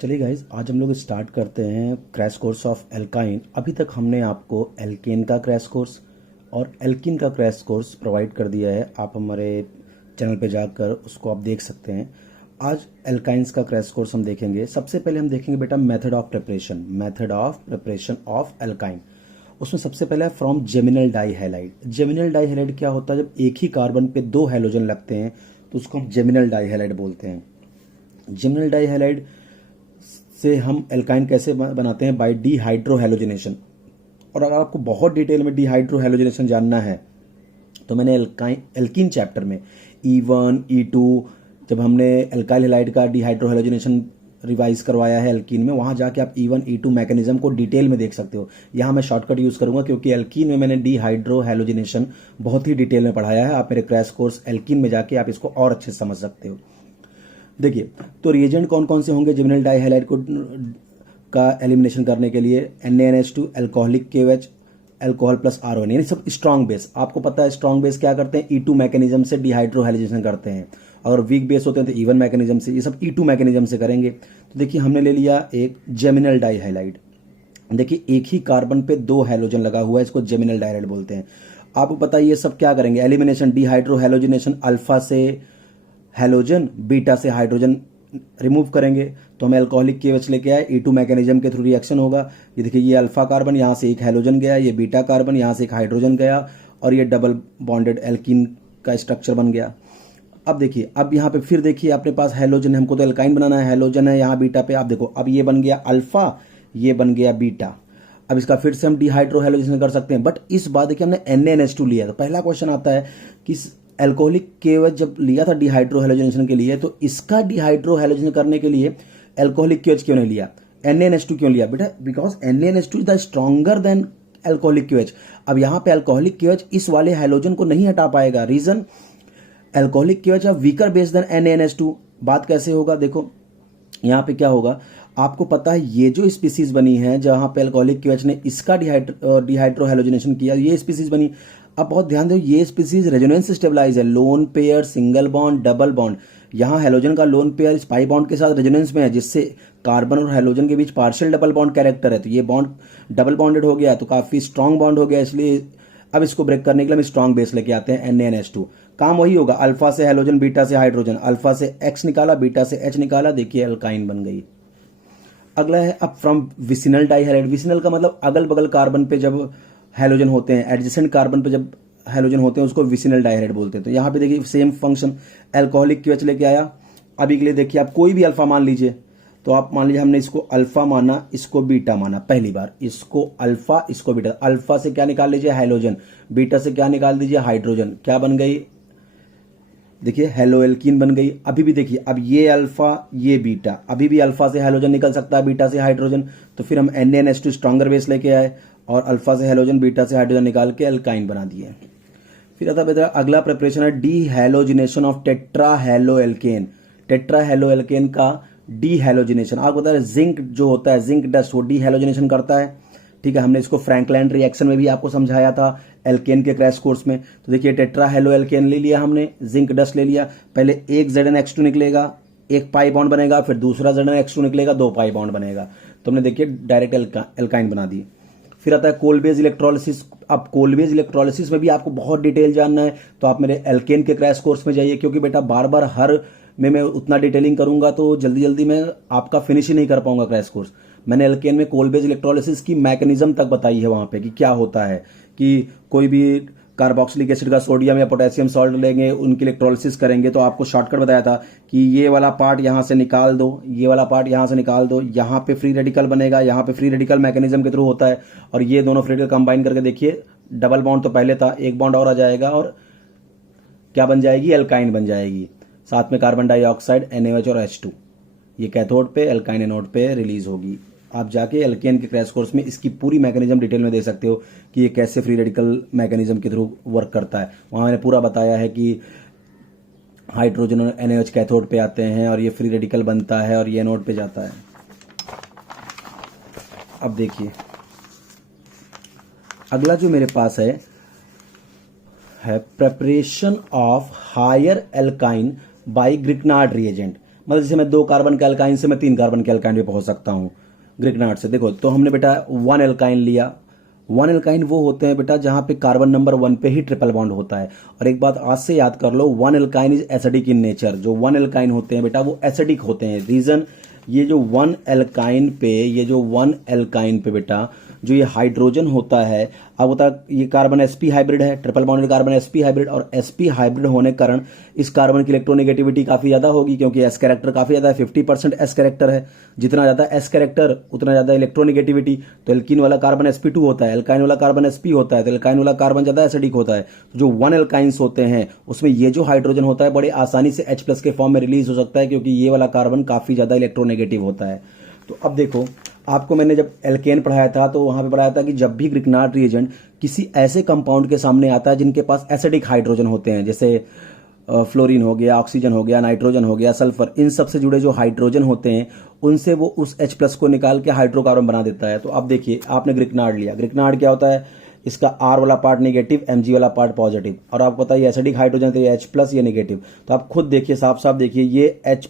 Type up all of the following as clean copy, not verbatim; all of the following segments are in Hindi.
चलिए गाइज, आज हम लोग स्टार्ट करते हैं क्रैश कोर्स ऑफ एल्काइन। अभी तक हमने आपको एल्केन का क्रैश कोर्स और एल्किन का क्रैश कोर्स प्रोवाइड कर दिया है। आप हमारे चैनल पे जाकर उसको आप देख सकते हैं। आज एल्काइंस का क्रैश कोर्स हम देखेंगे। सबसे पहले हम देखेंगे बेटा method of preparation of alkyne. उसमें सबसे पहले है फ्रॉम जेमिनल डाइहैलाइड। जेमिनल डाइहैलाइड क्या होता है? जब एक ही कार्बन पे दो हैलोजन लगते हैं तो उसको हम जेमिनल डाइहैलाइड बोलते हैं। जेमिनल डाइहैलाइड से हम एल्काइन कैसे बनाते हैं? बाय डीहाइड्रोहैलोजिनेशन। और अगर आपको बहुत डिटेल में डीहाइड्रोहैलोजिनेशन जानना है तो मैंने एल्कीन चैप्टर में E1 E2 जब हमने एल्काइल हैलाइड का डीहाइड्रोहैलोजिनेशन रिवाइज करवाया है एल्कीन में, वहां जाके आप E1 E2 मैकेनिज्म को डिटेल में देख सकते हो। यहां मैं शॉर्टकट यूज करूंगा क्योंकि एल्कीन में मैंने डीहाइड्रोहैलोजिनेशन बहुत ही डिटेल में पढ़ाया है। आप मेरे क्रैश कोर्स एल्कीन में जाके आप इसको और अच्छे से समझ सकते हो। देखिए, तो रिएजेंट कौन कौन से होंगे जेमिनल डाइहैलाइड को का एलिमिनेशन करने के लिए? NaNH2, alcoholic KOH, alcohol plus RON, यानी सब स्ट्रॉन्ग बेस। आपको पता है स्ट्रॉन्ग बेस क्या करते हैं? E2 मैकेनिज्म से डिहाइड्रोहैलोजिनेशन करते हैं। अगर वीक बेस होते हैं तो E1 मैकेनिज्म से, ये सब E2 मैकेनिज्म से करेंगे। तो देखिए, हमने ले लिया एक जेमिनल डाइहैलाइड। देखिए, एक ही कार्बन पे दो हैलोजन लगा हुआ है, इसको जेमिनल डाइहैलाइड बोलते हैं। आपको पता है ये सब क्या करेंगे? एलिमिनेशन, डिहाइड्रोहैलोजिनेशन, अल्फा से हैलोजन, बीटा से हाइड्रोजन रिमूव करेंगे। तो हमें अल्कोहलिक KOH लेके आए, E2 मैकेनिज्म के थ्रू रिएक्शन होगा। ये देखिए, ये अल्फा कार्बन, यहाँ से एक हैलोजन गया, ये बीटा कार्बन, यहाँ से एक हाइड्रोजन गया, और ये डबल बॉन्डेड एल्कीन का स्ट्रक्चर बन गया। अब देखिए, अब यहाँ पे फिर देखिए, अपने पास हैलोजन है, हमको तो एल्काइन बनाना है, हैलोजन है यहाँ बीटा पे। आप देखो, अब ये बन गया अल्फा, ये बन गया बीटा। अब इसका फिर से हम डिहाइड्रोहैलोजिनेशन कर सकते हैं। बट इस बार देखिए, हमने NaNH2 लिया। तो पहला क्वेश्चन आता है कि एल्कोहलिक KOH जब लिया था डिहाइड्रोहैलोजिनेशन के लिए, तो इसका डिहाइड्रोहैलोजिनेशन करने के लिए एल्कोहलिक KOH क्यों नहीं लिया? NaNH2 क्यों लिया बेटा? Because NaNH2 is the stronger than alcoholic KOH। अब यहाँ पे एल्कोहलिक KOH इस वाले हैलोजन को नहीं हटा पाएगा। रीजन, एल्कोहलिक KOH है वीकर बेस देन NaNH2। बात कैसे होगा? देखो, यहाँ पे क्या होगा, आपको पता है ये जो स्पीसीज बनी है जहां पे अल्कोहलिक KOH ने इसका डिहाइड्रोहैलोजिनेशन किया, ये स्पीसीज बनी। अब बहुत ध्यान दो, ये स्पीसीज रेजोनेंस स्टेबलाइज है। Lone pair, single bond, double bond. यहाँ हैलोजन का लोन पेयर इस पाई बॉन्ड के साथ रेजोनेंस में है, जिससे कार्बन और हैलोजन के बीच पार्शियल डबल बॉन्ड कैरेक्टर है। तो ये बॉन्ड डबल बॉन्डेड हो गया, तो काफी स्ट्रॉन्ग बॉन्ड हो गया। इसलिए अब इसको ब्रेक करने के लिए हम स्ट्रॉन्ग बेस लेके आते हैं NaNH2। काम वही होगा, अल्फा से हैलोजन, बीटा से हाइड्रोजन, अल्फा से X निकाला, बीटा से H निकाला, देखिए एल्काइन बन गई। अगला है अब फ्रॉम विसिनल डाइहैलाइड। विसिनल का मतलब अगल बगल कार्बन पे जब हैलोजन होते हैं, एडजेसेंट कार्बन पे जब हैलोजन होते हैं, उसको विसिनल डाइहैलाइड बोलते हैं। तो यहाँ पे देखिए सेम फंक्शन, अल्कोहलिक KOH लेके आया। अभी के लिए देखिए, आप कोई भी अल्फा मान लीजिए। तो आप मान लीजिए हमने इसको अल्फा माना, इसको बीटा माना, पहली बार इसको अल्फा, इसको बीटा। अल्फा से क्या निकाल लीजिए? हैलोजन। बीटा से क्या निकाल दीजिए? हाइड्रोजन। क्या बन गई? देखिए, हेलो एल्कीन बन गई। अभी भी देखिए, अब ये अल्फा, ये बीटा, अभी भी अल्फा से हैलोजन निकल सकता है, बीटा से हाइड्रोजन। तो फिर हम NaNH2 स्ट्रॉन्गर बेस लेके आए और अल्फा से हैलोजन, बीटा से हाइड्रोजन निकाल के एल्काइन बना दिए। फिर आता बेटा अगला प्रिपरेशन है डीहैलोजिनेशन ऑफ टेट्राहैलोएल्केन। टेट्राहैलोएल्केन का डीहैलोजिनेशन, आपको पता है जिंक जो होता है, जिंक डस्ट, वो डीहैलोजिनेशन करता है। ठीक है, हमने इसको फ्रैंकलैंड रिएक्शन में भी आपको समझाया था एल्केन के क्रैश कोर्स में। तो देखिए, टेट्राहैलोएल्केन ले लिया हमने, जिंक डस्ट ले लिया। पहले एक ZnH2 निकलेगा, एक पाई बॉन्ड बनेगा, फिर दूसरा ZnH2 निकलेगा, दो पाई बॉन्ड बनेगा। तो हमने देखिए डायरेक्ट एल्काइन बना दी। फिर आता है कोलबेज इलेक्ट्रोलिसिस। अब कोलबेज इलेक्ट्रोलिसिस में भी आपको बहुत डिटेल जानना है तो आप मेरे एल्केन के क्रैश कोर्स में जाइए, क्योंकि बेटा बार बार हर में मैं उतना डिटेलिंग करूंगा तो जल्दी जल्दी मैं आपका फिनिश ही नहीं कर पाऊंगा क्रैश कोर्स। मैंने एल्केन में कोलबेज इलेक्ट्रोलिसिस की मैकेनिज्म तक बताई है वहां पे कि क्या होता है, कि कोई भी कार्बोक्सिलिक एसिड का सोडियम या पोटेशियम सॉल्ट लेंगे, उनकी इलेक्ट्रोलिसिस करेंगे। तो आपको शॉर्टकट बताया था कि ये वाला पार्ट यहां से निकाल दो, ये वाला पार्ट यहां से निकाल दो, यहां पे फ्री रेडिकल बनेगा, यहां पे फ्री रेडिकल मैकेनिज्म के थ्रू होता है। और ये दोनों फ्री रेडिकल कंबाइन करके देखिए, डबल बॉन्ड तो पहले था, एक बॉन्ड और आ जाएगा और क्या बन जाएगी? एल्काइन बन जाएगी। साथ में कार्बन डाइऑक्साइड NaOH और H2, ये कैथोड पे, एल्काइन एनोड पे रिलीज होगी। आप जाके एल्केन के क्रैश कोर्स में इसकी पूरी मैकेनिज्म डिटेल में देख सकते हो कि ये कैसे फ्री रेडिकल मैकेनिज्म के थ्रू वर्क करता है। वहां मैंने पूरा बताया है कि हाइड्रोजन और NaOH कैथोड पे आते हैं और ये फ्री रेडिकल बनता है और ये एनोड पे जाता है। अब देखिए, अगला जो मेरे पास है preparation of higher alkyne by Grignard reagent. मतलब जैसे मैं 2 कार्बन के अल्काइन से मैं 3 कार्बन के अल्काइन पे पहुंच सकता हूँ ग्रिग्नार्ड से। देखो तो हमने बेटा 1 एल्काइन लिया। 1 एल्काइन वो होते हैं बेटा जहां पे कार्बन नंबर 1 पे ही ट्रिपल बॉन्ड होता है। और एक बात आज से याद कर लो, 1 alkyne is acidic in nature. जो 1 एल्काइन होते हैं बेटा वो एसिडिक होते हैं। रीजन, ये जो 1 एल्काइन पे बेटा जो ये हाइड्रोजन होता है, अब होता है ये कार्बन sp हाइब्रिड है, triple bonded carbon sp hybrid, और sp हाइब्रिड होने के कारण इस कार्बन की इलेक्ट्रोनेगेटिविटी काफी ज्यादा होगी, क्योंकि s कैरेक्टर काफी ज्यादा है, 50% s कैरेक्टर है। जितना ज्यादा s कैरेक्टर उतना ज्यादा इलेक्ट्रोनेगेटिविटी। तो एल्कीन वाला कार्बन sp2 होता है, एल्काइन वाला कार्बन sp होता है, तो एल्काइन वाला कार्बन ज्यादा एसिडिक होता है। तो जो 1 एल्काइंस होते हैं उसमें ये जो हाइड्रोजन होता है बड़े आसानी से H+ के फॉर्म में रिलीज हो सकता है, क्योंकि ये वाला कार्बन काफी ज्यादा इलेक्ट्रोनेगेटिव होता है। तो अब देखो, आपको मैंने जब एल्केन पढ़ाया था तो वहां पे पढ़ाया था कि जब भी ग्रिग्नार्ड रिएजेंट किसी ऐसे कंपाउंड के सामने आता है जिनके पास एसिडिक हाइड्रोजन होते हैं, जैसे फ्लोरीन हो गया, ऑक्सीजन हो गया, नाइट्रोजन हो गया, सल्फर, इन सब से जुड़े जो हाइड्रोजन होते हैं उनसे वो उस H+ को निकाल के हाइड्रोकार्बन बना देता है। तो अब देखिए, आपने ग्रिग्नार्ड लिया, ग्रिग्नार्ड क्या होता है, इसका R वाला पार्ट नेगेटिव, Mg वाला पार्ट पॉजिटिव, और आपको पता है एसिडिक हाइड्रोजन तो ये H+ ये नेगेटिव। तो आप खुद देखिए, साफ साफ देखिए, ये H+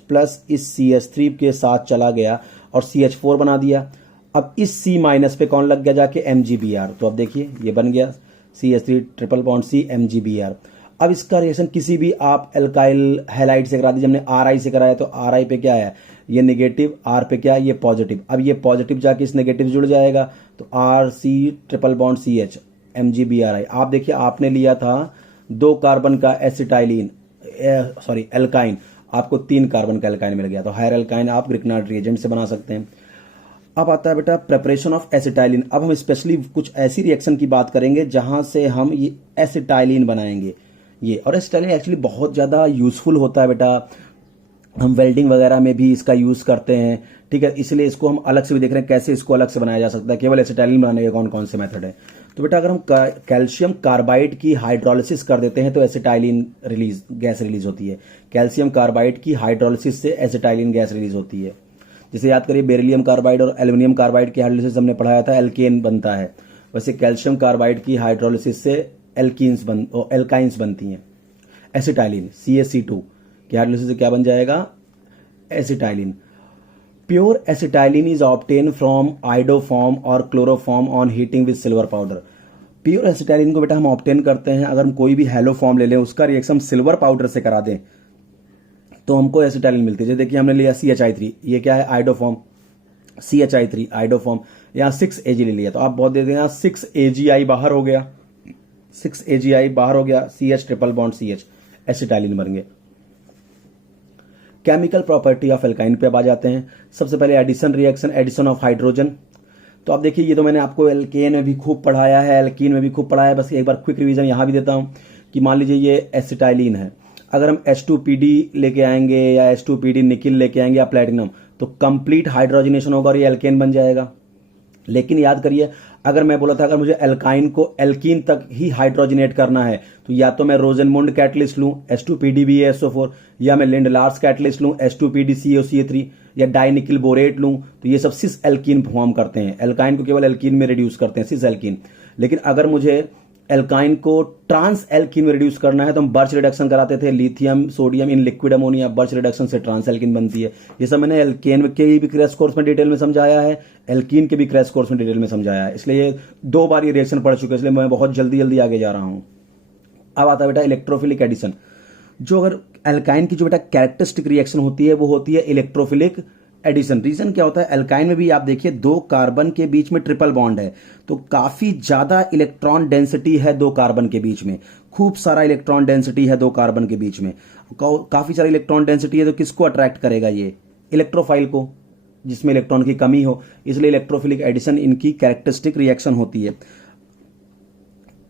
इस CH3 के साथ चला गया और CH4 बना दिया। अब इस C- पे कौन लग गया जाके, MgBr। तो अब देखिए ये बन गया CH3 triple bond C MgBr। अब इसका रिएक्शन किसी भी आप एल्काइल हैलाइड से करा दीजिए, हमने Ri से कराया तो Ri पे क्या है, ये नेगेटिव, R पे क्या, ये पॉजिटिव। अब ये पॉजिटिव जाके इस नेगेटिव जुड़ जाएगा, तो RC triple bond CH MgBri। आप देखिए, आपने लिया था 2 कार्बन का एसिटाइलिन एल्काइन, आपको 3 कार्बन का एल्काइन मिल गया। तो हायर एल्काइन आप ग्रिग्नार्ड रिएजेंट से बना सकते हैं। अब आता है बेटा प्रिपरेशन ऑफ एसिटाइलिन। अब हम स्पेशली कुछ ऐसी रिएक्शन की बात करेंगे जहां से हम ये एसिटाइलिन बनाएंगे। ये और एसिटाइलिन एक्चुअली बहुत ज़्यादा यूजफुल होता है बेटा, हम वेल्डिंग वगैरह में भी इसका यूज करते हैं, ठीक है। इसलिए इसको हम अलग से भी देख रहे हैं कैसे इसको अलग से बनाया जा सकता है, केवल एसिटाइलिन बनाने के कौन कौन से मेथड है। तो बेटा अगर हम कैल्शियम कार्बाइड की हाइड्रोलिसिस कर देते हैं तो एसिटाइलिन गैस रिलीज होती है। कैल्शियम कार्बाइड की हाइड्रोलिसिस से एसिटाइलिन गैस रिलीज होती है। जैसे याद करिए, बेरिलियम कार्बाइड और एल्यूमिनियम कार्बाइड की हाइड्रोलिसिस हमने पढ़ाया था, एल्केन बनता है। वैसे कैल्शियम कार्बाइड की हाइड्रोलिसिस से एल्काइंस बनती हैं। एसिटाइलिन CaC2 की हाइड्रोलिसिस से क्या बन जाएगा, acetylene. Pure acetylene is obtain from iodoform और chloroform on heating with silver powder. Pure acetylene को बेटा हम ऑब्टेन करते हैं, अगर हम कोई भी हेलो फॉर्म ले लें, उसका रिएक्शन सिल्वर पाउडर से करा दें तो हमको एसिटाइलिन मिलती है। जैसे देखिए, हमने लिया CHI3, ये क्या है, आइडोफॉर्म, CHI3 आइडोफॉर्म, यहाँ 6Ag ले लिया, तो आप बहुत दे देंगे, 6Agi बाहर हो गया, 6Agi बाहर हो गया, CH triple bond CH, acetylene बन गए। केमिकल प्रॉपर्टी ऑफ एल्काइन पे अब आ जाते हैं। सबसे पहले addition reaction, addition of hydrogen. तो आप देखिए, ये तो मैंने आपको एल्केन में भी खूब पढ़ाया है, एल्कीन में भी खूब पढ़ाया है, बस एक बार क्विक रिवीजन यहाँ भी देता हूँ कि मान लीजिए ये एसिटाइलिन है, अगर हम H2PD लेके आएंगे या H2PD निकिल लेके आएंगे या प्लेटिनम, तो कंप्लीट हाइड्रोजनेशन होगा और ये एल्केन बन जाएगा। लेकिन याद करिए, अगर मैं बोला था अगर मुझे एल्काइन को एल्कीन तक ही हाइड्रोजनेट करना है तो या तो मैं रोजेनमुंड कैटलिस्ट लूं H2PDBaSO4, या मैं लिंडलार्स कैटलिस्ट लूं H2PDCOCA3, या डाइनिकिल बोरेट लूं, तो ये सब सिस एल्कीन फॉर्म करते हैं, एल्काइन को केवल एल्कीन में रिड्यूस करते हैं, सिस एल्कीन। लेकिन अगर मुझे एल्काइन को ट्रांस एल्कीन में रिड्यूस करना है तो हम बर्च रिडक्शन कराते थे, lithium sodium in liquid ammonia, birch reduction से ट्रांस एल्कीन बनती है। ये सब मैंने एल्केन के भी क्रैश कोर्स में डिटेल में समझाया है, एल्कीन के भी क्रैश कोर्स में डिटेल में समझाया है, इसलिए 2 बार ये रिएक्शन पढ़ चुके हैं, इसलिए मैं बहुत जल्दी जल्दी आगे जा रहा हूं। अब आता है बेटा इलेक्ट्रोफिलिक एडिशन। जो अगर एल्काइन की जो बेटा कैरेक्टरिस्टिक रिएक्शन होती है वो होती है इलेक्ट्रोफिलिक एडिशन। रीजन क्या होता है, एल्काइन में भी आप देखिए 2 कार्बन के बीच में ट्रिपल बॉन्ड है, तो काफी ज्यादा इलेक्ट्रॉन डेंसिटी है 2 कार्बन के बीच में, खूब सारा इलेक्ट्रॉन डेंसिटी है 2 कार्बन के बीच में। काफी सारी इलेक्ट्रॉन डेंसिटी है तो किसको अट्रैक्ट करेगा, ये इलेक्ट्रोफाइल को, जिसमें इलेक्ट्रॉन की कमी हो, इसलिए इलेक्ट्रोफिलिक एडिशन इनकी कैरेक्टरिस्टिक रिएक्शन होती है।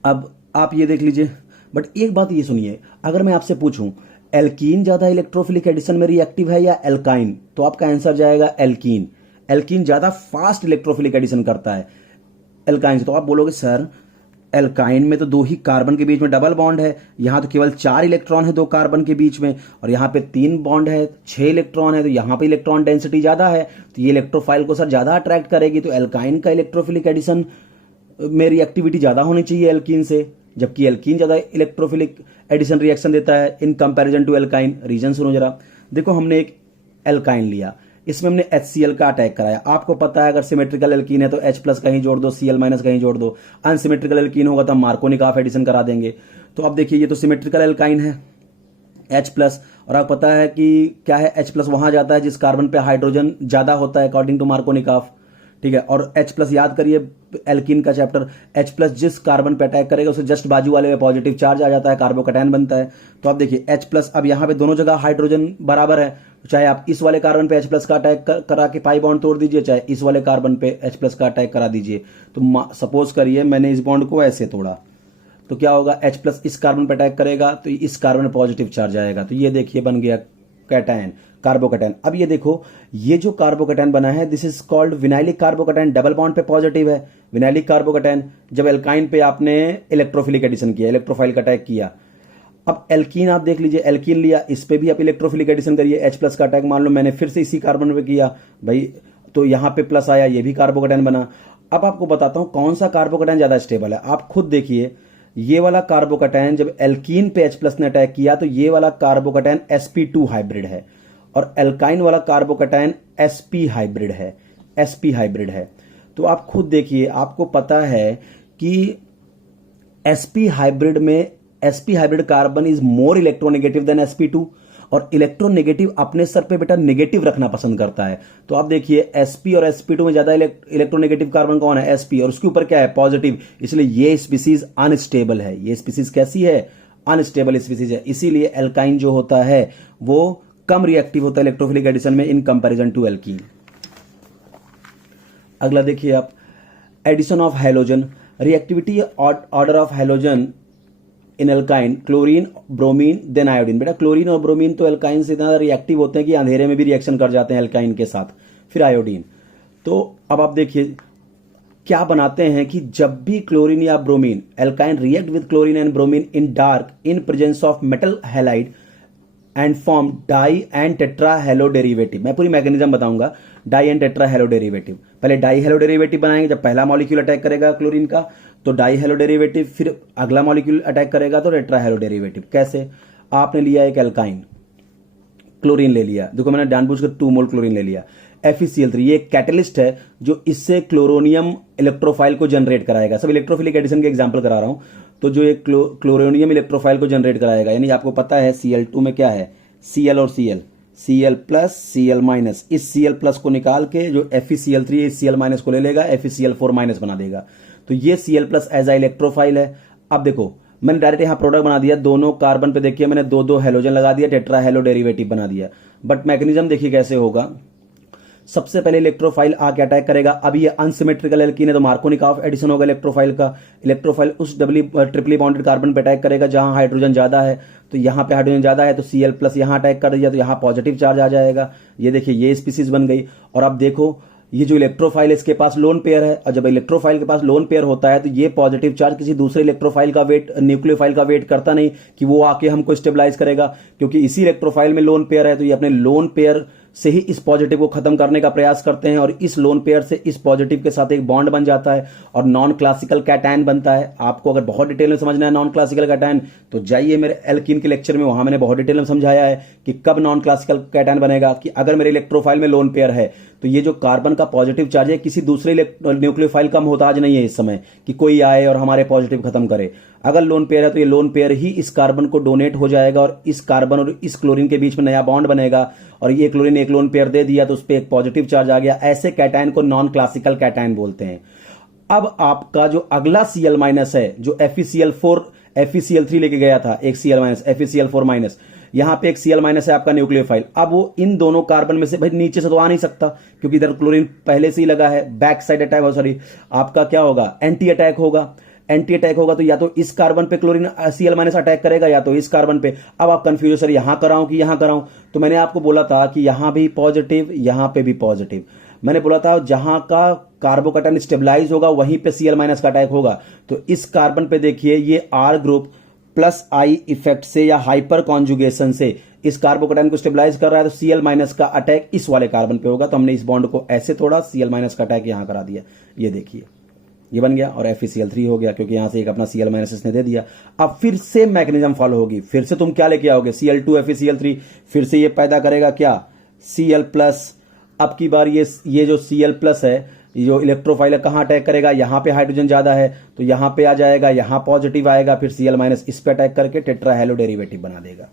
अब आप ये देख लीजिए, बट एक बात ये सुनिए, अगर मैं आपसे पूछूं एल्कीन ज्यादा इलेक्ट्रोफिलिक एडिशन में रिएक्टिव है या एल्काइन, तो आपका आंसर जाएगा एल्कीन। एल्कीन ज्यादा फास्ट इलेक्ट्रोफिलिक एडिशन करता है एल्काइन से। तो आप बोलोगे सर एल्काइन में तो 2 ही कार्बन के बीच में डबल बॉन्ड है, यहां तो केवल 4 इलेक्ट्रॉन है 2 कार्बन के बीच में, और यहां पे 3 बॉन्ड है 6 इलेक्ट्रॉन है, तो यहां पे इलेक्ट्रॉन डेंसिटी ज्यादा है, तो ये इलेक्ट्रोफाइल को सर ज्यादा अट्रैक्ट करेगी, तो एल्काइन का इलेक्ट्रोफिलिक एडिशन में रिएक्टिविटी ज्यादा होनी चाहिए एल्कीन से, जबकि एल्कीन ज्यादा इलेक्ट्रोफिलिक एडिशन रिएक्शन देता है in comparison to alkyne. Reason सुनो जरा, देखो हमने एक एल्काइन लिया, इसमें हमने HCl का अटैक कराया। आपको पता है अगर सिमेट्रिकल एल्कीन है तो H प्लस कहीं जोड़ दो, Cl माइनस कहीं जोड़ दो। अनसिमेट्रिकल एल्कीन होगा तो हम मार्कोनिक एडिशन करा देंगे। तो अब देखिए ये तो सिमेट्रिकल एल्काइन है H प्लस, और आपको पता है कि क्या है, H प्लस वहां जाता है जिस कार्बन पे हाइड्रोजन ज्यादा होता है अकॉर्डिंग टू मार्कोनिक ऑफ, ठीक है। और H प्लस याद करिए एल्कीन का चैप्टर, H प्लस जिस कार्बन पे अटैक करेगा उसे जस्ट बाजू वाले में पॉजिटिव चार्ज आ जाता है, कार्बोकैटायन बनता है। तो आप देखिए H प्लस, अब यहाँ पे दोनों जगह हाइड्रोजन बराबर है, चाहे आप इस वाले कार्बन पे H प्लस का अटैक करा के पाई बॉन्ड तोड़ दीजिए, चाहे इस वाले कार्बन पे H प्लस का अटैक करा दीजिए। तो सपोज करिए मैंने इस बॉन्ड को ऐसे तोड़ा तो क्या होगा, H प्लस इस कार्बन पे अटैक करेगा तो इस कार्बन में पॉजिटिव चार्ज आएगा। तो ये देखिए बन गया कैटायन, कार्बोकैटायन। अब ये देखो ये जो कार्बोकैटायन बना है this is called vinylic carbocation, double bond पे पॉजिटिव है विनाइलिक कार्बोकैटायन। जब एल्काइन पे आपने इलेक्ट्रोफिलिक एडिशन किया, इलेक्ट्रोफाइल का अटैक किया। अब एल्कीन आप देख लीजिए, एल्कीन लिया, इस पे भी आप इलेक्ट्रोफिलिक एडिशन करिए, H प्लस का अटैक मान लो मैंने फिर से इसी कार्बन पे किया भाई, तो यहां पे प्लस आया, ये भी कार्बोकैटायन बना। अब आपको बताता हूं कौन सा कार्बोकैटायन ज्यादा स्टेबल है। आप खुद देखिए ये वाला कार्बोकैटायन जब एल्कीन पे H प्लस ने अटैक किया तो ये वाला कार्बोकैटायन sp2 हाइब्रिड है, और एल्काइन वाला कार्बोकैटायन sp हाइब्रिड है, sp हाइब्रिड है। तो आप खुद देखिए, आपको पता है कि sp hybrid carbon is more electronegative than sp2, और इलेक्ट्रोनेगेटिव अपने सर पे बेटा नेगेटिव रखना पसंद करता है। तो आप देखिए sp और sp2 में ज्यादा इलेक्ट्रोनेगेटिव कार्बन कौन है, sp, और उसके ऊपर क्या है, पॉजिटिव। इसलिए ये स्पीसीज अनस्टेबल है। ये स्पीसीज कैसी है, अनस्टेबल स्पीसीज है। इसीलिए एल्काइन जो होता है वो कम रिएक्टिव होता है इलेक्ट्रोफिलिक एडिशन में इन कंपैरिजन टू एल्कीन। अगला देखिए आप, addition of halogen, reactivity order of halogen in alkyne, chlorine, bromine, then iodine. बेटा क्लोरीन और ब्रोमीन तो एल्काइन से इतना रिएक्टिव होते हैं कि अंधेरे में भी रिएक्शन कर जाते हैं एल्काइन के साथ, फिर आयोडीन। तो अब आप देखिए क्या बनाते हैं कि जब भी क्लोरीन या bromine, alkyne react with chlorine and bromine in dark in presence of metal halide and form di and tetra halo derivative. मैं पूरी मैकेनिज्म बताऊंगा, di and tetra halo derivative. पहले डाई हेलो डेरिवेटिव बनाएंगे, जब पहला मॉलिक्यूल अटैक करेगा क्लोरीन का तो डाई हेलो डेरिवेटिव, फिर अगला मॉलिक्यूल अटैक करेगा तो टेट्रा हेलो डेरिवेटिव। कैसे, आपने लिया एक एल्काइन, क्लोरीन ले लिया, देखो मैंने जानबूझकर 2 मोल क्लोरीन ले लिया, FeCl3 ये एक कैटलिस्ट है जो इससे क्लोरोनियम इलेक्ट्रोफाइल को जनरेट कराएगा। सब इलेक्ट्रोफिलिक एडिशन के एग्जांपल करा रहा हूं। तो जो एक क्लोरोनियम इलेक्ट्रोफाइल को जनरेट कराएगा, यानी आपको पता है Cl2 में क्या है, Cl और Cl, Cl plus Cl minus, इस Cl प्लस को निकाल के जो FeCl3 इस Cl माइनस को ले लेगा, FeCl4 माइनस बना देगा। तो ये Cl plus as a electrophile है। अब देखो मैंने डायरेक्ट यहां प्रोडक्ट बना दिया, दोनों कार्बन पे देखिए मैंने 2-2 हेलोजन लगा दिया, टेट्रा हेलो डेरिवेटिव बना दिया। बट मैकेनिज्म देखिए कैसे होगा, सबसे पहले इलेक्ट्रोफाइल आके अटैक करेगा। अब ये अनसिमेट्रिकल एल्कीन है तो मार्कोनिक ऑफ एडिशन होगा इलेक्ट्रोफाइल का, इलेक्ट्रोफाइल उस ट्रिपली बॉन्डेड कार्बन पे अटैक करेगा जहां हाइड्रोजन ज्यादा है, तो यहां पे हाइड्रोजन ज्यादा है तो Cl प्लस यहां अटैक कर दिया तो यहां पॉजिटिव चार्ज आ जाएगा। ये देखिए ये स्पीसीज बन गई। और अब देखो ये जो इलेक्ट्रोफाइल है इसके पास लोन पेयर है, और जब इलेक्ट्रोफाइल के पास लोन पेयर होता है तो ये पॉजिटिव चार्ज किसी दूसरे इलेक्ट्रोफाइल का वेट, न्यूक्लियोफाइल का वेट करता नहीं कि वो आके हमको स्टेबलाइज करेगा, क्योंकि इसी इलेक्ट्रोफाइल में लोन पेयर है तो ये अपने लोन पेयर से ही इस पॉजिटिव को खत्म करने का प्रयास करते हैं, और इस लोन पेयर से इस पॉजिटिव के साथ एक बॉन्ड बन जाता है और नॉन क्लासिकल कैटायन बनता है। आपको अगर बहुत डिटेल में समझना है नॉन क्लासिकल कैटायन तो जाइए मेरे एल्कीन के लेक्चर में, वहां मैंने बहुत डिटेल में समझाया है कि कब नॉन क्लासिकल कैटायन बनेगा। कि अगर मेरे इलेक्ट्रोफाइल में लोन पेयर है तो ये जो कार्बन का पॉजिटिव चार्ज है किसी दूसरे न्यूक्लियोफाइल का मोहताज नहीं है इस समय कि कोई आए और हमारे पॉजिटिव खत्म करे। अगर लोन पेयर है तो ये लोन पेयर ही इस कार्बन को डोनेट हो जाएगा और इस कार्बन और इस क्लोरीन के बीच में नया बॉन्ड बनेगा, और ये क्लोरीन एक लोन पेयर दे दिया तो उस पर एक पॉजिटिव चार्ज आ गया। ऐसे कैटायन को नॉन क्लासिकल कैटायन बोलते हैं। अब आपका जो अगला Cl माइनस है, जो FeCl3 लेके गया था, एक Cl माइनस, FeCl4 माइनस, यहां पे एक Cl माइनस है आपका न्यूक्लियोफाइल। अब वो इन दोनों कार्बन में से भाई नीचे से तो आ नहीं सकता क्योंकि इधर क्लोरीन पहले से ही लगा है, बैक साइड अटैक, सॉरी आपका क्या होगा, एंटी अटैक होगा। एंटी अटैक होगा तो या तो इस कार्बन पे क्लोरीन Cl माइनस अटैक करेगा या तो इस कार्बन पे। अब आप कंफ्यूज, सर यहां कराऊं कि यहां कराऊं, तो मैंने आपको बोला था कि यहां भी पॉजिटिव यहां पे भी पॉजिटिव। मैंने बोला था जहां का कार्बोकैटायन स्टेबलाइज होगा वहीं पे Cl माइनस का अटैक होगा। तो इस कार्बन पे देखिए ये R group plus I effect से या हाइपर कॉन्जुगेशन से इस कार्बोकैटायन को स्टेबलाइज कर रहा है तो Cl माइनस का अटैक इस वाले कार्बन पे होगा। तो हमने इस बॉन्ड को ऐसे तोड़ा, Cl माइनस का अटैक यहां करा दिया, ये देखिए ये बन गया, और FeCl3 हो गया क्योंकि यहां से एक अपना Cl माइनस इसने दे दिया। अब फिर से मैकेनिज्म फॉलो होगी, फिर से तुम क्या लेके आओगे, Cl2 FeCl3, फिर से ये पैदा करेगा क्या, Cl प्लस। अब की बार ये जो Cl प्लस है, ये जो इलेक्ट्रोफाइल है, कहाँ अटैक करेगा, यहाँ पे हाइड्रोजन ज्यादा है तो यहाँ पे आ जाएगा, यहाँ पॉजिटिव आएगा, फिर Cl माइनस इस पे अटैक करके टेट्रा हेलो डेरिवेटिव बना देगा।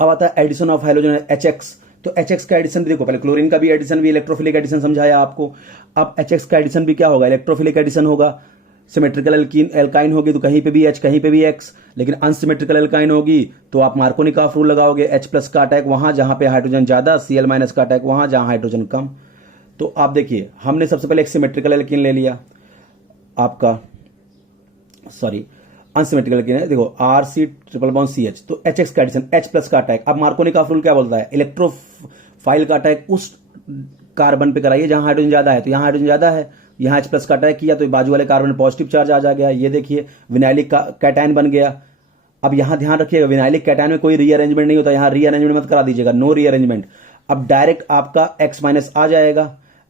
अब आता है एडिशन ऑफ हाइड्रोजन HX। तो HX का एडिशन भी देखो, पहले क्लोरीन का भी एडिशन भी इलेक्ट्रोफिलिक एडिशन समझाया आपको। अब HX का एडिशन भी क्या होगा, इलेक्ट्रोफिलिक एडिशन होगा। सिमेट्रिकल एल्काइन होगी तो कहीं पे भी H कहीं पे भी X, लेकिन अनसिमेट्रिकल एल्काइन होगी तो आप मार्कोनिकॉफ रूल लगाओगे, H प्लस का अटैक वहां जहां पे हाइड्रोजन ज्यादा, Cl माइनस का अटैक वहां जहां हाइड्रोजन कम। तो आप देखिए, हमने सबसे पहले एक सिमेट्रिकल एल्कीन ले लिया आपका, सॉरी अनसिमेट्रिकल एल्कीन है, देखो RC ट्रिपल बॉन्ड CH, तो HX का एडिशन, H प्लस का अटैक। अब मार्कोनिकॉफ रूल क्या बोलता है, इलेक्ट्रोफाइल का अटैक उस कार्बन पे कराइए जहां हाइड्रोजन ज्यादा है, तो यहां हाइड्रोजन ज्यादा है, यहां H प्लस का अटैक किया तो बाजू वाले कार्बन में पॉजिटिव चार्ज आ जा गया, ये देखिए विनाइलिक का कैटायन बन गया। अब यहां ध्यान रखिएगा, विनाइलिक कैटायन में कोई रीअरेंजमेंट नहीं होता, यहां रीअरेंजमेंट मत करा दीजिएगा, नो रीअरेंजमेंट। अब डायरेक्ट आपका X माइनस आ जाएगा,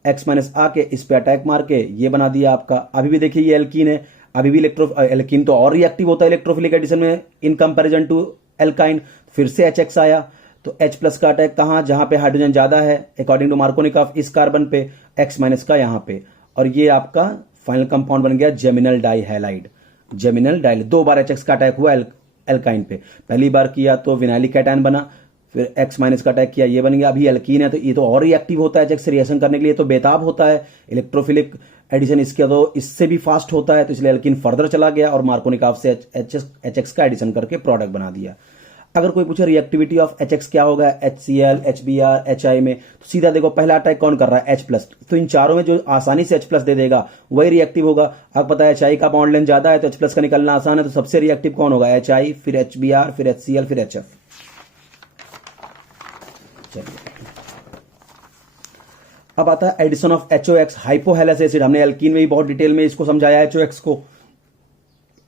X माइनस आके इस पे अटैक मार के ये बना दिया आपका। अभी भी देखिए ये एल्कीन है, अभी भी एल्कीन तो और रिएक्टिव होता है इलेक्ट्रोफिलिक एडिशन में इन कंपैरिजन टू एल्काइन। फिर से HX आया तो H प्लस का अटैक कहां, जहां पे हाइड्रोजन ज्यादा है अकॉर्डिंग टू मार्कोनिकॉफ, इस कार्बन पे, X माइनस का यहां पे, और ये आपका फाइनल कंपाउंड बन गया जेमिनल डाइहैलाइड। जेमिनल डाई, 2 बार HX का अटैक हुआ एल्काइन पे, पहली बार किया तो विनाइलिक कैटायन बना, फिर X माइनस का अटैक किया, ये बन गया। अभी एल्कीन है तो ये तो और रिएक्टिव होता है HX से रिएक्शन करने के लिए, तो बेताब होता है इलेक्ट्रोफिलिक एडिशन इसके, तो इससे भी फास्ट होता है, तो इसलिए एल्कीन फर्दर चला गया और मार्कोनिकॉफ से HX का एडिशन करके प्रोडक्ट बना दिया। अगर कोई पूछे रिएक्टिविटी ऑफ HX क्या होगा, HCl, HBr, HI में, तो सीधा देखो पहला अटैक कौन कर रहा है, H प्लस, तो इन चारों में जो आसानी से H प्लस दे देगा वही रिएक्टिव होगा। आपको पता है HI का बॉन्ड लेंथ ज्यादा है तो H प्लस का निकलना आसान है, तो सबसे रिएक्टिव कौन होगा, HI, फिर HBr, फिर HCl, फिर HF। चलिए अब आता है addition of HOX, hypohalous acid. हमने एल्कीन में भी बहुत डिटेल में इसको समझाया HOX को,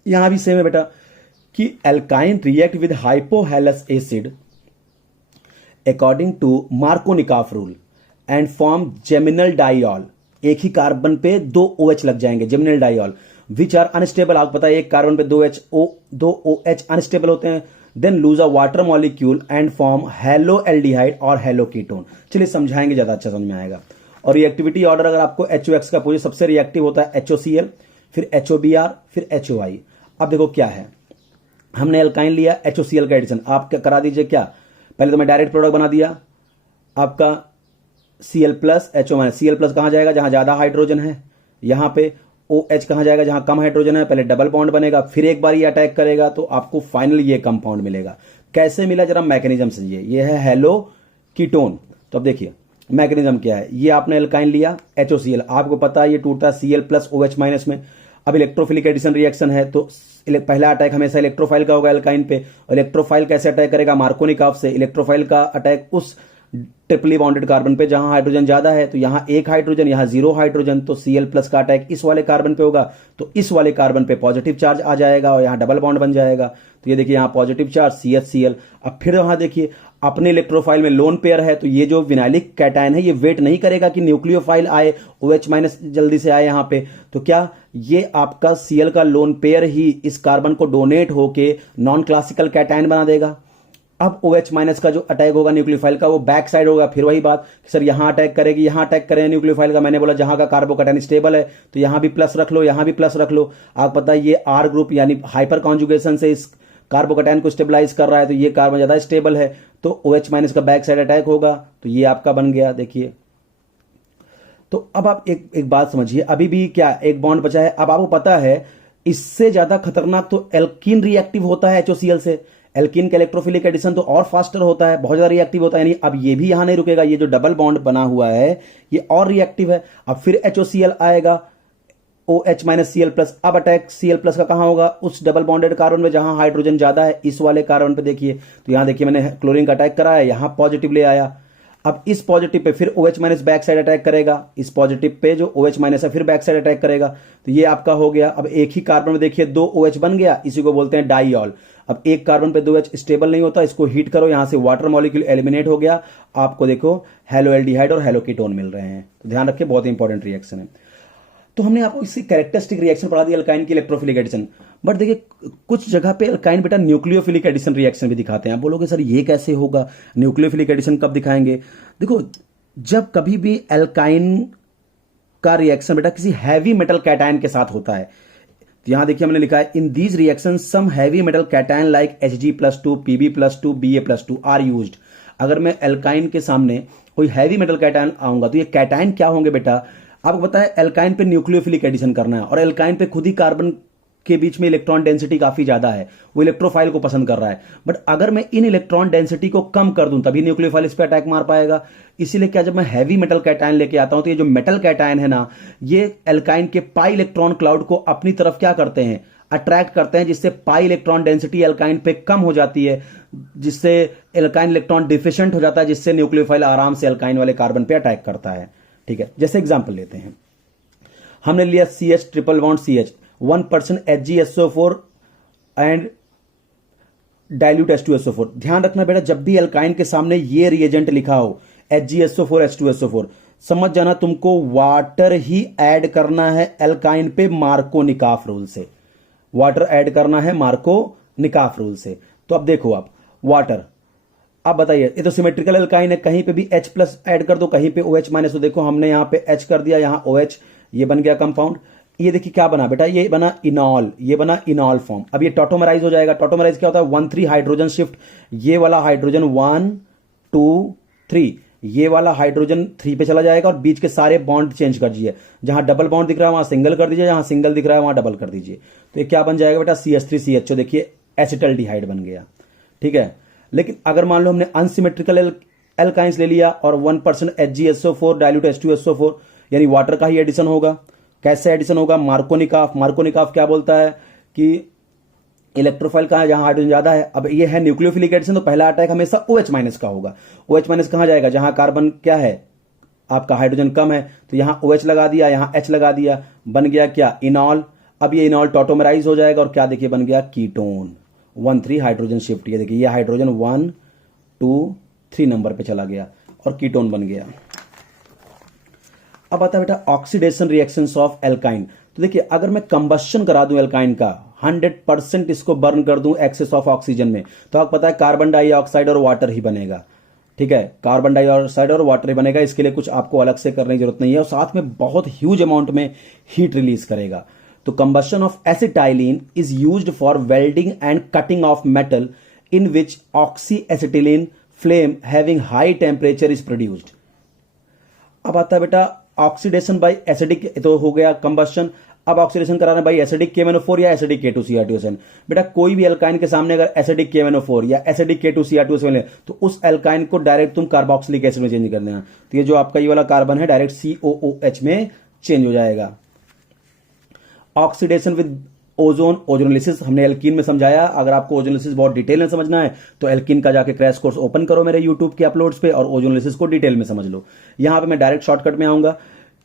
यहां भी सेम है बेटा कि alkyne react with hypohalous acid according to Markovnikov rule and form geminal diol. एक ही कार्बन पे 2 OH लग जाएंगे, geminal diol, which are unstable. आपको पता है एक कार्बन पे 2 OH अनस्टेबल होते हैं, then lose a water molecule and form halo aldehyde और हेलो कीटोन। चलिए समझाएंगे, ज्यादा अच्छा समझ में आएगा। और रिएक्टिविटी ऑर्डर अगर आपको HOX का पूछे, सबसे रिएक्टिव होता है HOCl, फिर HOBr, फिर HOI। अब देखो क्या है, हमने एल्काइन लिया, HOCl का एडिशन, आप क्या करा दीजिए, क्या पहले तो मैं डायरेक्ट प्रोडक्ट बना दिया आपका Cl plus HO minus. Cl plus कहां जाएगा, जहां ज्यादा हाइड्रोजन है, यहां पे OH कहां जाएगा, जहां कम हाइड्रोजन है, पहले डबल बॉन्ड बनेगा, फिर एक बार ये अटैक करेगा तो आपको फाइनल ये कंपाउंड मिलेगा। कैसे मिला जरा मैकेनिज्म समझिए, ये है हेलो कीटोन। तो अब देखिए मैकेनिज्म क्या है, ये आपने एल्काइन लिया HOCl, आपको पता है ये टूटा Cl प्लस OH माइनस में। अब इलेक्ट्रोफिलिक एडिशन रिएक्शन है तो पहला अटैक हमेशा इलेक्ट्रोफाइल का होगा एल्काइन पे, और इलेक्ट्रोफाइल कैसे अटैक करेगा, मार्कोनिकॉफ से। इलेक्ट्रोफाइल का अटैक उस ट्रिपली बॉन्डेड कार्बन पे जहां हाइड्रोजन ज्यादा है, तो यहां 1 हाइड्रोजन, यहां 0 हाइड्रोजन, तो Cl प्लस का अटैक इस वाले कार्बन पे होगा, तो इस वाले कार्बन पे पॉजिटिव चार्ज आ जाएगा और यहां डबल बॉन्ड बन जाएगा। तो ये देखिए यहां पॉजिटिव चार्ज CHCl। अब फिर वहां देखिए अपने इलेक्ट्रोफाइल में लोन पेयर है, तो ये जो विनाइलिक कैटायन है ये वेट नहीं करेगा कि न्यूक्लियोफाइल आए, OH माइनस जल्दी से आए यहां पे, तो क्या ये आपका Cl का लोन पेयर ही इस कार्बन को डोनेट होके नॉन क्लासिकल कैटायन बना देगा। अब OH माइनस का जो अटैक होगा न्यूक्लियोफाइल का वो बैक साइड होगा, फिर वही बात कि सर यहां अटैक करेगी, यहां अटैक करें न्यूक्लियोफाइल का, मैंने बोला जहां का कार्बोकैटायन स्टेबल है तो यहां भी प्लस रख लो, यहां भी प्लस रख लो। आपको पता है ये R ग्रुप यानी हाइपर कॉन्जुगेशन से इस कार्बोकैटायन को स्टेबलाइज कर रहा है, तो ये कार्बन ज्यादा स्टेबल है, तो OH माइनस का बैक साइड अटैक होगा, तो ये आपका बन गया। देखिए तो अब आप एक बात समझिए, अभी भी क्या एक बॉन्ड बचा है। अब आपको पता है इससे ज्यादा खतरनाक तो एल्कीन रिएक्टिव होता है HOCl से। एल्कीन का इलेक्ट्रोफिलिक एडिशन तो और फास्टर होता है, बहुत ज्यादा रिएक्टिव होता है, यानी अब ये भी यहां नहीं रुकेगा, ये जो डबल बॉन्ड बना हुआ है ये और रिएक्टिव है। अब फिर HOCl आएगा, OH माइनस Cl प्लस, अब अटैक Cl प्लस का कहां होगा, उस डबल बॉन्डेड कार्बन में जहां हाइड्रोजन ज्यादा है, इस वाले कार्बन पे देखिए, तो यहां देखिए मैंने क्लोरीन का अटैक कराया, यहां पॉजिटिव ले आया। अब इस पॉजिटिव पे फिर OH minus back side attack करेगा, इस पॉजिटिव पे जो OH माइनस है फिर बैक साइड अटैक करेगा, तो ये आपका हो गया। अब एक ही कार्बन में देखिए 2 OH बन गया, इसी को बोलते हैं डाइऑल। अब एक कार्बन पे 2 H स्टेबल नहीं होता, इसको हीट करो, यहां से वाटर मॉलिक्यूल एलिमिनेट हो गया, आपको देखो हेलो एल्डिहाइड और हेलो कीटोन मिल रहे हैं। तो ध्यान रखिए बहुत इंपॉर्टेंट रिएक्शन है। तो हमने आपको इसकी कैरेक्टरिस्टिक रिएक्शन पढ़ा दी अल्काइन की इलेक्ट्रोफिलिक एडिशन। बट देखिए कुछ जगह पे अल्काइन बेटा न्यूक्लियोफिलिक एडिशन रिएक्शन भी दिखाते हैं। आप बोलोगे सर ये कैसे होगा, न्यूक्लियोफिलिक एडिशन कब दिखाएंगे? देखो जब कभी भी अल्काइन का रिएक्शन बेटा किसी हैवी मेटल कैटायन के साथ होता है, तो यहां देखिए हमने लिखा है in these reaction some heavy metal cation like Hg+2 Pb+2 Ba+2 are used. अगर मैं अल्काइन के सामने कोई हैवी मेटल कैटायन आऊंगा तो ये कैटायन क्या होंगे बेटा, आपको पता है अल्काइन पे न्यूक्लियोफिलिक एडिशन करना है, और अल्काइन पे खुद ही कार्बन के बीच में इलेक्ट्रॉन डेंसिटी काफी ज्यादा है, वो इलेक्ट्रोफाइल को पसंद कर रहा है। बट अगर मैं इन इलेक्ट्रॉन डेंसिटी को कम कर दूं तभी न्यूक्लियोफाइल इस पे अटैक मार पाएगा। इसीलिए क्या, जब मैं हैवी मेटल कैटायन लेके आता हूं तो ये जो मेटल कैटायन है ना, ये अल्काइन के पाई इलेक्ट्रॉन क्लाउड को अपनी तरफ क्या करते हैं, अट्रैक्ट करते हैं, जिससे पाई इलेक्ट्रॉन डेंसिटी अल्काइन पे कम हो जाती है, जिससे अल्काइन इलेक्ट्रॉन डिफिशिएंट हो जाता है, जिससे न्यूक्लियोफाइल आराम से अल्काइन वाले कार्बन पे अटैक करता है। ठीक है, जैसे एग्जांपल लेते हैं, हमने लिया CH triple bond CH 1% HgSO4 and dilute H2SO4। ध्यान रखना बेटा जब भी अल्काइन के सामने ये रिएजेंट लिखा हो HgSO4 H2SO4, समझ जाना तुमको वाटर ही ऐड करना है अल्काइन पे मार्को-निकाफ रूल से, वाटर ऐड करना है मार्को-निकाफ रूल से। तो अब देखो आप वाटर, अब बताइए ये तो सिमेट्रिकल अल्काइन है, कहीं पे भी H+ ऐड कर दो, कहीं पे OH-। तो देखो हमने यहां पे H कर दिया, यहां OH, ये बन गया कंपाउंड। ये देखिए क्या बना बेटा, ये बना इनॉल, ये बना इनॉल फॉर्म। अब ये टॉटोमराइज हो जाएगा। टॉटोमराइज क्या होता है, 1,3 हाइड्रोजन शिफ्ट, ये वाला हाइड्रोजन 1 2 3, ये वाला हाइड्रोजन 3 पे चला जाएगा और बीच के सारे बॉन्ड चेंज कर दीजिए, जहां डबल बॉन्ड दिख रहा है वहां सिंगल कर दीजिए, जहां सिंगल दिख रहा है वहां डबल कर दीजिए। तो ये क्या बन जाएगा बेटा, CH3CHO, देखिए एसिटल्डिहाइड बन गया। ठीक है, लेकिन अगर मान लो हमने अनसिमेट्रिकल एल्काइंस ले लिया और 1% HgSO4 डाइल्यूट H2SO4, यानी वाटर का ही एडिशन होगा। कैसे एडिशन होगा, मार्को-निकाफ। मार्को-निकाफ क्या बोलता है कि इलेक्ट्रोफाइल कहां है, जहां हाइड्रोजन ज्यादा है। अब ये है न्यूक्लियोफिलिक एडिशन, तो पहला अटैक हमेशा OH- का होगा। OH- कहां जाएगा, जहां कार्बन क्या है आपका हाइड्रोजन कम है, तो यहां OH लगा दिया, यहां H लगा दिया, बन गया क्या, इनॉल। अब ये इनॉल टॉटोमराइज हो जाएगा और क्या देखिए बन गया, कीटोन। 1,3 हाइड्रोजन शिफ्ट, ये देखिए ये हाइड्रोजन 1 2 3 नंबर पे चला गया और कीटोन बन गया। अब आता है बेटा ऑक्सीडेशन रिएक्शंस ऑफ एल्काइन। तो देखिए अगर मैं कंबस्शन करा दूं एल्काइन का, 100% इसको बर्न कर दूं एक्सेस ऑफ ऑक्सीजन में, तो आपको पता है कार्बन डाइऑक्साइड और वाटर ही बनेगा। ठीक है, कार्बन डाइऑक्साइड और वाटर ही बनेगा, इसके लिए कुछ आपको अलग से करने की जरूरत नहीं है, और साथ में बहुत ह्यूज अमाउंट में हीट रिलीज करेगा। तो combustion of acetylene is used for welding and cutting of metal in which oxy acetylene flame having high temperature is produced. अब आता है बेटा ऑक्सीडेशन बाय एसिडिक, तो हो गया कंबस्शन। अब ऑक्सीडेशन कराना बाय एसिडिक KMnO4 या एसिडिक K2Cr2SN। बेटा कोई भी एल्काइन के सामने अगर एसिडिक KMnO4 या एसिडिक K2Cr2SN ले तो उस एल्काइन को डायरेक्ट तुम कार्बोक्सिलिक एसिड में चेंज कर देना, तो ये जो आपका ये वाला कार्बन है डायरेक्ट COOH में चेंज हो जाएगा। ऑक्सीडेशन विद ओजोन, ओजोनोलिसिस हमने एल्कीन में समझाया। अगर आपको ओजोनोलिसिस बहुत डिटेल में समझना है तो एल्कीन का जाके क्रैश कोर्स ओपन करो मेरे यूट्यूब के अपलोड्स पे और ओजोनोलिसिस को डिटेल में समझ लो। यहां पे मैं डायरेक्ट शॉर्टकट में आऊंगा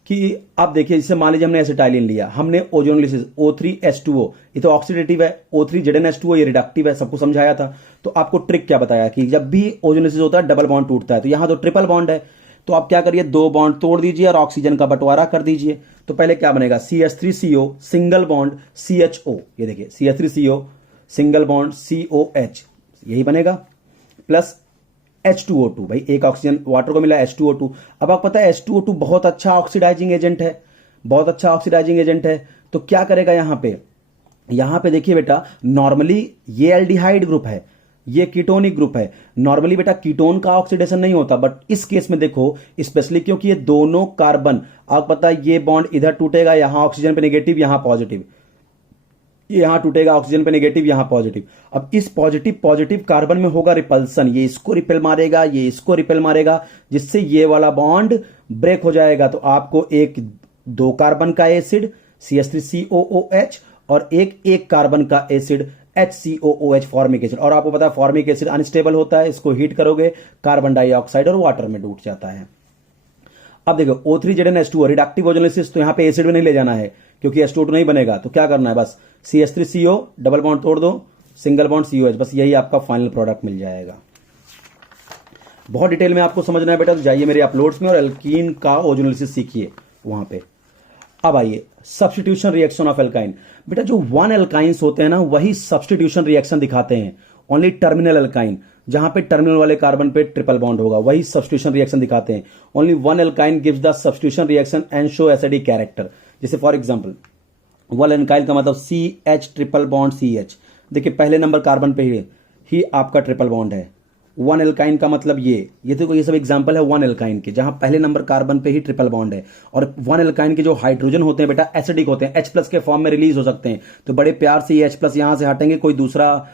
कि आप देखिए, जैसे मान लीजिए हमने एसिटाइलिन लिया, हमने ओजोनोलिसिस O3H2O, ये तो ऑक्सीडेटिव है, O3ZnH2O ये रिडक्टिव है, सबको समझाया था। तो आपको ट्रिक क्या बताया कि जब भी ओजोनोलिसिस होता है डबल बॉन्ड टूटता है, तो यहां तो ट्रिपल बॉन्ड है, तो आप क्या करिए 2 बॉन्ड तोड़ दीजिए और ऑक्सीजन का बंटवारा कर दीजिए। तो पहले क्या बनेगा, CH3CO सिंगल बॉन्ड CHO, ये देखिए CH3CO सिंगल बॉन्ड COH, यही बनेगा, प्लस H2O2, भाई एक ऑक्सीजन वाटर को मिला H2O2। अब आपको पता है H2O2 बहुत अच्छा ऑक्सीडाइजिंग एजेंट है, बहुत अच्छा ऑक्सीडाइजिंग एजेंट है। तो क्या करेगा यहां पे देखिए बेटा, नॉर्मली ये एल्डिहाइड ग्रुप है, ये कीटोनिक ग्रुप है। नॉर्मली बेटा कीटोन का ऑक्सीडेशन नहीं होता, बट इस केस में देखो स्पेशली क्योंकि ये दोनों कार्बन, आपको पता है ये बॉन्ड इधर टूटेगा, यहां ऑक्सीजन पे नेगेटिव, यहां पॉजिटिव, यहां टूटेगा ऑक्सीजन पे नेगेटिव, यहां पॉजिटिव। अब इस पॉजिटिव कार्बन में होगा रिपल्सन, ये इसको रिपेल मारेगा, ये इसको रिपेल मारेगा, जिससे ये वाला बॉन्ड ब्रेक हो जाएगा। तो आपको एक 2 कार्बन का एसिड CH3COOH और एक कार्बन का एसिड HCOOH फॉर्मिक एसिड, और आपको पता है फॉर्मिक एसिड अनस्टेबल होता है, इसको हीट करोगे कार्बन डाइऑक्साइड और वाटर में टूट जाता है। अब देखो O3ZnH2O रिडक्टिव ओजोनोलिसिस, तो यहां पे एसिड भी नहीं ले जाना है क्योंकि H2O2 नहीं बनेगा, तो क्या करना है बस CH3CO डबल बॉन्ड तोड़ दो, सिंगल बॉन्ड COH, बस यही आपका फाइनल प्रोडक्ट मिल जाएगा। बहुत डिटेल में आपको समझना है बेटा, तो जाइए मेरे अपलोड्स में और एल्कीन का ओजोनोलिसिस सीखिए वहां पे। अब आइए सब्स्टिट्यूशन रिएक्शन ऑफ एल्काइन। बेटा जो वन एल्काइंस होते हैं ना वही सब्स्टिट्यूशन रिएक्शन दिखाते हैं। ओनली टर्मिनल एल्काइन, जहां पे टर्मिनल वाले कार्बन पे ट्रिपल बॉन्ड होगा, वही सब्स्टिट्यूशन रिएक्शन दिखाते हैं। Only one alkyne gives the substitution reaction and show acidic character. जैसे फॉर एग्जांपल वन एल्काइन का मतलब CH ट्रिपल बॉन्ड CH। देखिए पहले नंबर कार्बन पे ही आपका ट्रिपल बॉन्ड है। वन एल्काइन का मतलब ये देखो, ये सब एग्जांपल है वन एल्काइन के, जहां पहले नंबर कार्बन पे ही ट्रिपल बॉन्ड है। और वन एल्काइन के जो हाइड्रोजन होते हैं बेटा एसिडिक होते हैं, H+ के फॉर्म में रिलीज हो सकते हैं। तो बड़े प्यार से ये H+ यहां से हटेंगे, कोई दूसरा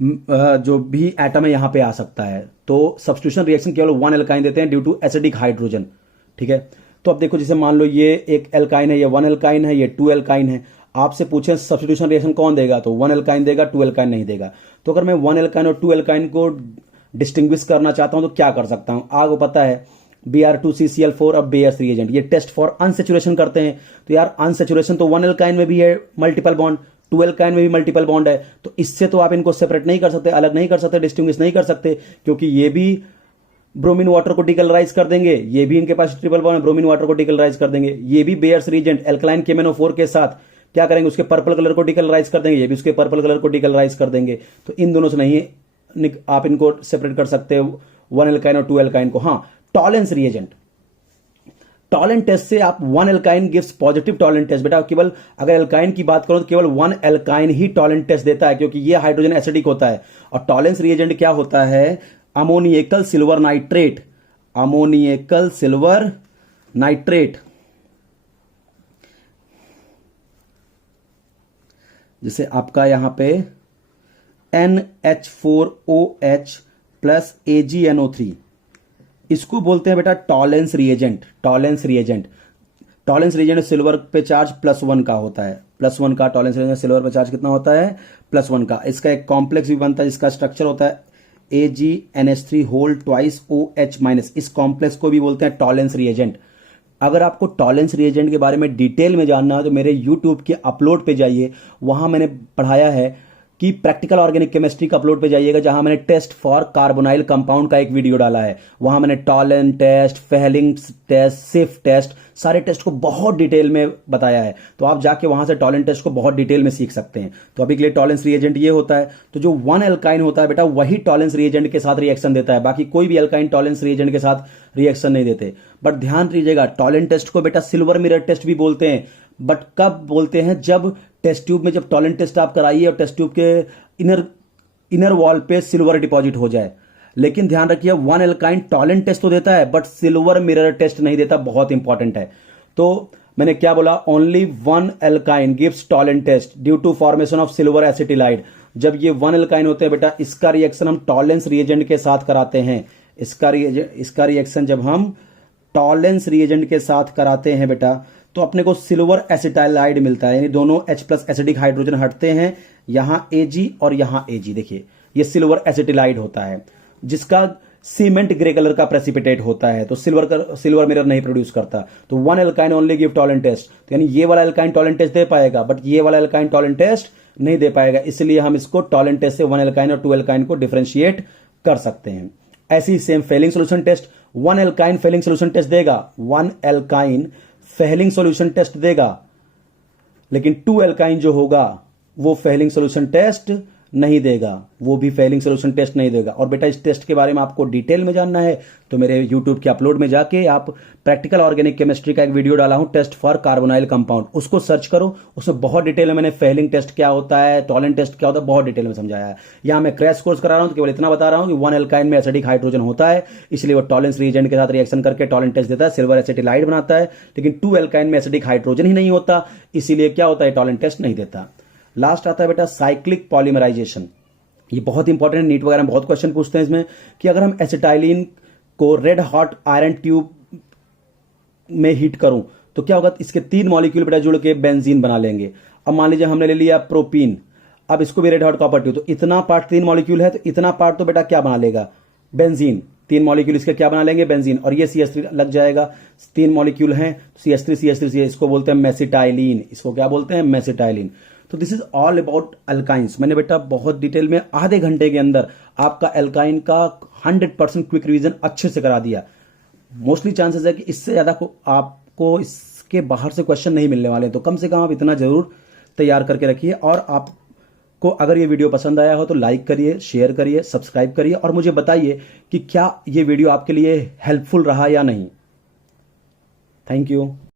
जो भी एटम है यहां पे आ सकता है। तो सब्स्टिट्यूशन रिएक्शन केवल वन एल्काइन देते हैं ड्यू टू एसिडिक हाइड्रोजन। ठीक है, तो अब देखो जैसे मान लो ये एक एल्काइन है, ये वन एल्काइन है, ये टू एल्काइन है। आपसे पूछे सब्स्टिट्यूशन रिएक्शन कौन देगा, तो वन एल्काइन देगा, टू एल्काइन नहीं देगा। तो अगर मैं वन एल्काइन और टू एल्काइन को डिस्टिंग्विश करना चाहता हूं तो क्या कर सकता हूं। आपको पता है Br2CCl4 अब बेयर्स रिएजेंट, ये टेस्ट फॉर अनसेचुरेशन करते हैं। तो यार अनसेचुरेशन तो वन एल्काइन में भी है मल्टीपल बॉन्ड, टू एल्काइन में भी मल्टीपल बॉन्ड है। तो इससे तो आप इनको सेपरेट नहीं कर सकते, अलग नहीं कर सकते, डिस्टिंग्विश नहीं कर सकते, क्योंकि ये भी ब्रोमीन वाटर को डिकलराइज कर देंगे, ये भी इनके पास ट्रिपल बॉन्ड है, ब्रोमीन वाटर को डिकलराइज कर देंगे। ये भी बेयर्स रिएजेंट एल्कलाइन KMnO4 के साथ क्या करेंगे, उसके पर्पल कलर को डिकलराइज कर देंगे, ये भी उसके पर्पल कलर को डिकलराइज कर देंगे। तो इन दोनों से नहीं आप इनको सेपरेट कर सकते हो, वन एल्काइन और टू एल्काइन को। हाँ, टॉलेंस रिएजेंट, टॉलेंट टेस्ट से आप one alkyne gives positive Tollens test. बेटा केवल अगर एल्काइन की बात करो तो केवल वन एल्काइन ही टॉलेंट टेस्ट देता है, क्योंकि ये हाइड्रोजन एसिडिक होता है। और टॉलेंस रिएजेंट क्या होता है, अमोनियकल सिल्वर नाइट्रेट, अमोनियकल सिल्वर नाइट्रेट। जैसे आपका यहां पे NH4OH प्लस AgNO3, इसको बोलते हैं बेटा Tollens reagent. Tollens reagent, Tollens reagent silver पे चार्ज +1 का होता है, +1 का टॉलेंस रिएजेंट सिल्वर पे चार्ज कितना होता है, +1 का। इसका एक कॉम्प्लेक्स भी बनता है जिसका स्ट्रक्चर होता है AgNH3 होल ट्वाइस OH-। इस कॉम्प्लेक्स को भी बोलते हैं टॉलेंस रिएजेंट। अगर आपको टॉलेंस रिएजेंट के बारे में डिटेल में जानना है तो मेरे यूट्यूब के अपलोड पे जाइए, वहां मैंने पढ़ाया है कि प्रैक्टिकल ऑर्गेनिक केमिस्ट्री का अपलोड पे जाइएगा, जहां मैंने टेस्ट फॉर कार्बोनाइल कंपाउंड का एक वीडियो डाला है। वहां मैंने टॉलेंट टेस्ट, फेहलिंग्स टेस्ट, सिफ टेस्ट, सारे टेस्ट को बहुत डिटेल में बताया है। तो आप जाके वहां से टॉलेंट टेस्ट को बहुत डिटेल में सीख सकते हैं। तो अभी के लिए टॉलेंस रिएजेंट ये होता है। तो जो वन एल्काइन होता है बेटा वही टॉलेंस रिएजेंट के साथ रिएक्शन देता है, बाकी कोई भी एल्काइन टॉलेंस रिएजेंट के साथ रिएक्शन नहीं देते। बट ध्यान दीजिएगा टॉलेंट टेस्ट को बेटा सिल्वर मिरर टेस्ट भी बोलते हैं। बट कब बोलते हैं, जब टेस्ट ट्यूब में जब टॉलेंट टेस्ट आप कराइए और टेस्ट ट्यूब के इनर वॉल पे सिल्वर डिपॉजिट हो जाए। लेकिन ध्यान रखिए वन एल्काइन टॉलेंट टेस्ट तो देता है बट सिल्वर मिरर टेस्ट नहीं देता, बहुत इंपॉर्टेंट है। तो मैंने क्या बोला, only one alkyne gives Tollens test due to formation of silver acetylide. जब ये वन एल्काइन होते हैं बेटा इसका रिएक्शन हम टॉलेंस रिएजेंट के साथ कराते हैं। इसका रिएक्शन जब हम टॉलेंस रिएजेंट के साथ कराते हैं बेटा तो अपने को सिल्वर एसिटाइलाइड मिलता है, यानी दोनों H+ एसिडिक हाइड्रोजन हटते हैं, यहां Ag और यहां Ag। देखिए ये सिल्वर एसिटिलाइड होता है जिसका सीमेंट ग्रे कलर का प्रेसिपिटेट होता है, तो सिल्वर मिरर नहीं प्रोड्यूस करता। तो one alkyne only give Tollens test, तो यानी ये वाला एल्काइन टॉलेंट टेस्ट दे पाएगा बट ये वाला एल्काइन टॉलेंट टेस्ट नहीं दे पाएगा। इसलिए हम इसको टॉलेंट टेस्ट से वन एल्काइन और टू एल्काइन को डिफरेंशिएट कर सकते हैं। ऐसी same Fehling solution test, one alkyne Fehling solution test देगा, one alkyne Fehling solution test देगा, लेकिन टू एल्काइन जो होगा वो फेलिंग सॉल्यूशन टेस्ट नहीं देगा, वो भी फेलिंग सॉल्यूशन टेस्ट नहीं देगा। और बेटा इस टेस्ट के बारे में आपको डिटेल में जानना है तो मेरे यूट्यूब के अपलोड में जाके आप प्रैक्टिकल ऑर्गेनिक केमिस्ट्री का एक वीडियो डाला हूं टेस्ट फॉर कार्बोनाइल कंपाउंड, उसको सर्च करो। उसमें बहुत डिटेल में मैंने फेलिंग टेस्ट क्या होता है, टॉलेंट टेस्ट क्या होता है, बहुत डिटेल में समझाया है। यहां मैं क्रैश कोर्स करा रहा हूं तो केवल इतना बता रहा हूं कि वन एल्काइन में एसिडिक हाइड्रोजन होता है, इसलिए वो टॉलेंस रिएजेंट के साथ रिएक्शन करके टॉलेंट टेस्ट देता है, सिल्वर एसिटिलाइड बनाता है। लेकिन टू एल्काइन में एसिडिक हाइड्रोजन ही नहीं होता, इसीलिए क्या होता है टॉलेंट टेस्ट नहीं देता। लास्ट आता है बेटा साइक्लिक पॉलीमराइजेशन। ये बहुत इंपॉर्टेंट, नीट वगैरह में बहुत क्वेश्चन पूछते हैं इसमें कि अगर हम एसिटाइलिन को रेड हॉट आयरन ट्यूब में हीट करूं तो क्या होगा, इसके 3 मॉलिक्यूल बेटा जुड़ के बेंजीन बना लेंगे। अब मान लीजिए हमने ले लिया प्रोपीन, अब इसको भी रेड हॉट कॉपर ट्यूब, तो इतना पार्ट 3 मॉलिक्यूल है तो इतना पार्ट तो बेटा क्या बना लेगा, बेंजीन। 3 मॉलिक्यूल इसके क्या बना लेंगे, बेंजीन, और ये CH3 लग जाएगा। 3 मॉलिक्यूल हैं CH3 इसको बोलते हैं मेसिटाइलिन, इसको क्या बोलते हैं, मेसिटाइलिन। तो this is all about alkynes. मैंने बेटा बहुत डिटेल में आधे घंटे के अंदर आपका एल्काइन का 100% क्विक रिवीजन अच्छे से करा दिया। मोस्टली चांसेस है कि इससे ज्यादा आपको इस आपके बाहर से क्वेश्चन नहीं मिलने वाले, तो कम से कम आप इतना जरूर तैयार करके रखिए। और आपको अगर ये वीडियो पसंद आया हो तो लाइक करिए, शेयर करिए, सब्सक्राइब करिए और मुझे बताइए कि क्या ये वीडियो आपके लिए हेल्पफुल रहा या नहीं। Thank you.